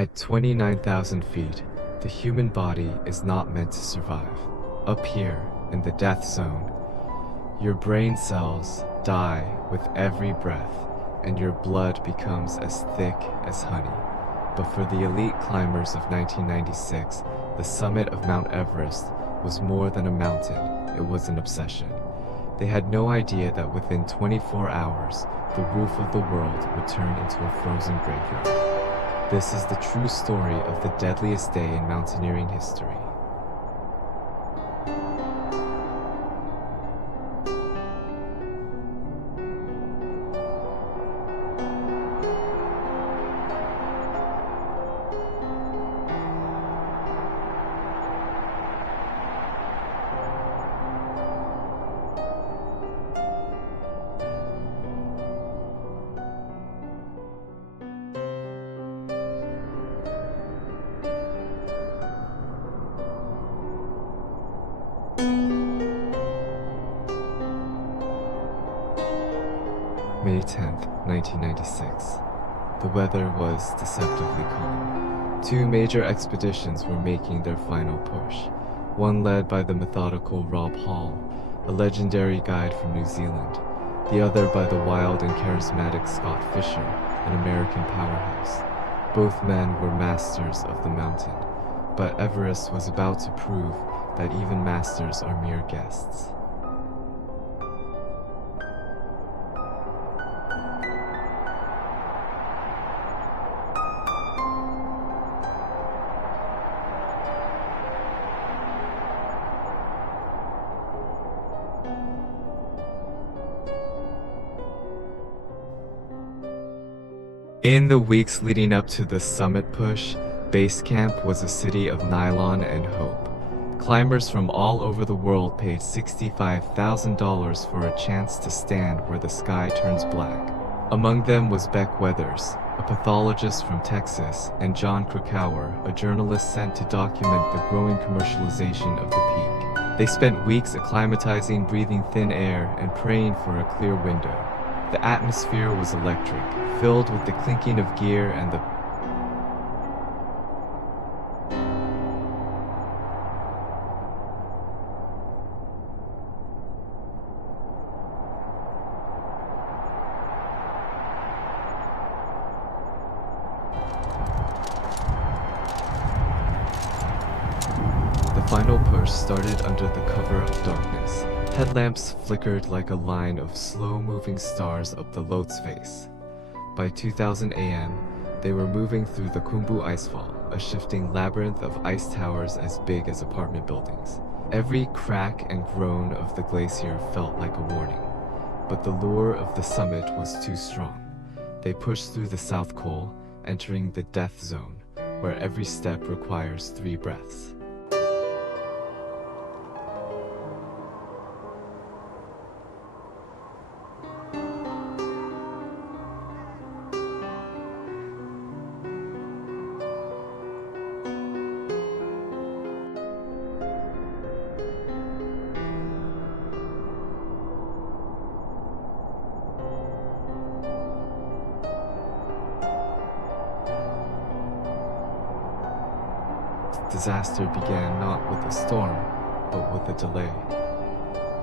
At 29,000 feet, the human body is not meant to survive. Up here, in the death zone, your brain cells die with every breath, and your blood becomes as thick as honey. But for the elite climbers of 1996, the summit of Mount Everest was more than a mountain, it was an obsession. They had no idea that within 24 hours, the roof of the world would turn into a frozen graveyard. This is the true story of the deadliest day in mountaineering history. May 10th, 1996. The weather was deceptively calm. Two major expeditions were making their final push, one led by the methodical Rob Hall, a legendary guide from New Zealand, the other by the wild and charismatic Scott Fischer, an American powerhouse. Both men were masters of the mountain, but Everest was about to prove that even masters are mere guests. In the weeks leading up to the summit push, base camp was a city of nylon and hope. Climbers from all over the world paid $65,000 for a chance to stand where the sky turns black. Among them was Beck Weathers, a pathologist from Texas, and John Krakauer, a journalist sent to document the growing commercialization of the peak. They spent weeks acclimatizing, breathing thin air, and praying for a clear window. The atmosphere was electric, filled with the clinking of gear and the final push started under the cover of darkness. Headlamps flickered like a line of slow-moving stars up the Lhotse face. By 2000 AM, they were moving through the Khumbu icefall, a shifting labyrinth of ice towers as big as apartment buildings. Every crack and groan of the glacier felt like a warning, but the lure of the summit was too strong. They pushed through the South Col, entering the death zone, where every step requires 3 breaths. Disaster began not with a storm, but with a delay.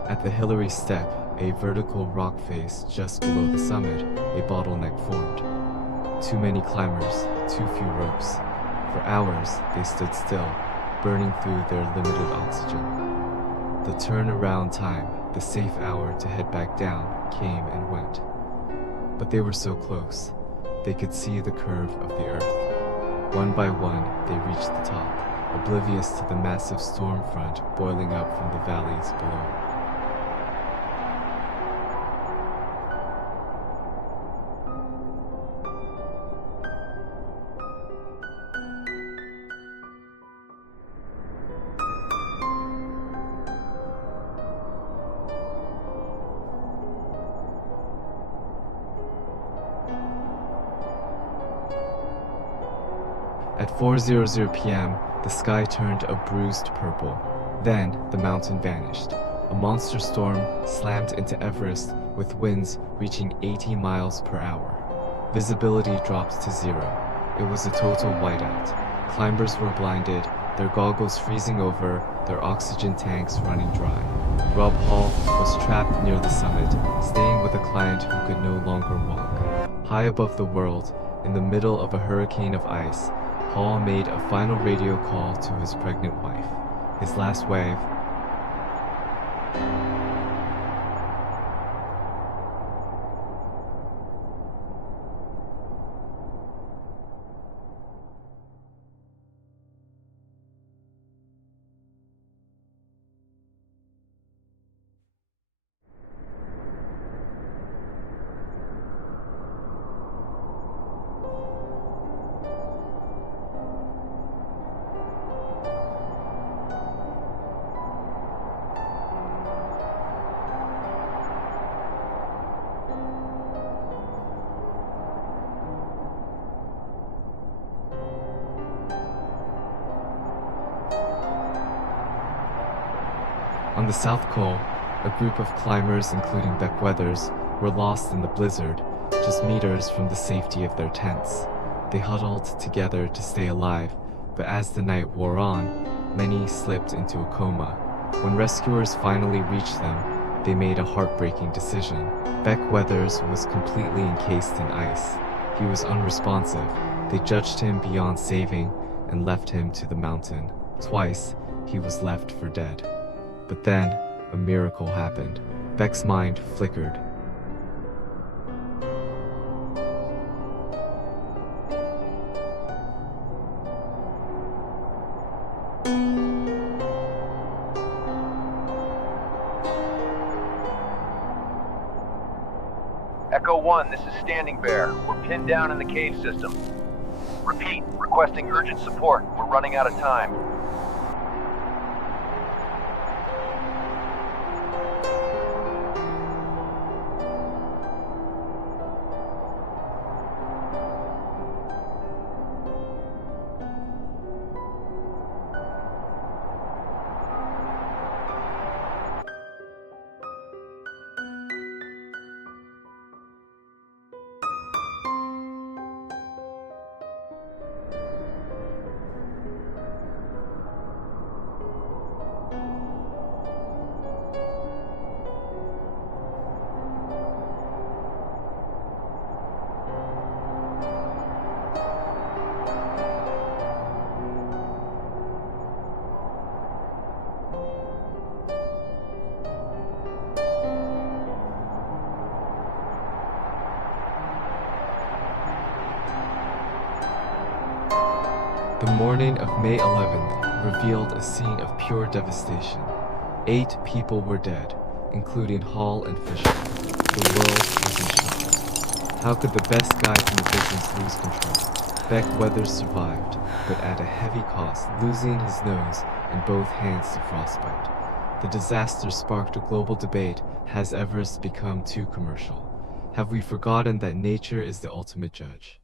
At the Hillary Step, a vertical rock face just below the summit, a bottleneck formed. Too many climbers, too few ropes. For hours, they stood still, burning through their limited oxygen. The turnaround time, the safe hour to head back down, came and went. But they were so close. They could see the curve of the earth. One by one, they reached the top, oblivious to the massive storm front boiling up from the valleys below. At 4:00 p.m., the sky turned a bruised purple. Then, the mountain vanished. A monster storm slammed into Everest with winds reaching 80 miles per hour. Visibility dropped to 0. It was a total whiteout. Climbers were blinded, their goggles freezing over, their oxygen tanks running dry. Rob Hall was trapped near the summit, staying with a client who could no longer walk. High above the world, in the middle of a hurricane of ice, Hall made a final radio call to his pregnant wife. His last wave. On the South Col, a group of climbers, including Beck Weathers, were lost in the blizzard, just meters from the safety of their tents. They huddled together to stay alive, but as the night wore on, many slipped into a coma. When rescuers finally reached them, they made a heartbreaking decision. Beck Weathers was completely encased in ice. He was unresponsive. They judged him beyond saving and left him to the mountain. Twice, he was left for dead. But then, a miracle happened. Beck's mind flickered. Echo 1, this is Standing Bear. We're pinned down in the cave system. Repeat, requesting urgent support. We're running out of time. The morning of May 11th revealed a scene of pure devastation. 8 people were dead, including Hall and Fischer. The world was in shock. How could the best guys in the business lose control? Beck Weathers survived, but at a heavy cost, losing his nose and both hands to frostbite. The disaster sparked a global debate. Has Everest become too commercial? Have we forgotten that nature is the ultimate judge?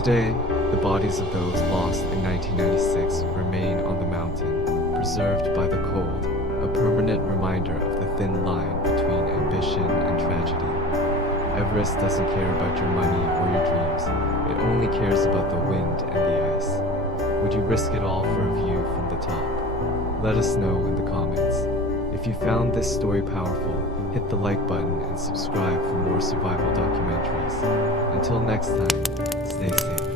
Today, the bodies of those lost in 1996 remain on the mountain, preserved by the cold, a permanent reminder of the thin line between ambition and tragedy. Everest doesn't care about your money or your dreams. It only cares about the wind and the ice. Would you risk it all for a view from the top? Let us know in the comments. If you found this story powerful, hit the like button and subscribe for more survival documentaries. Until next time, stay safe.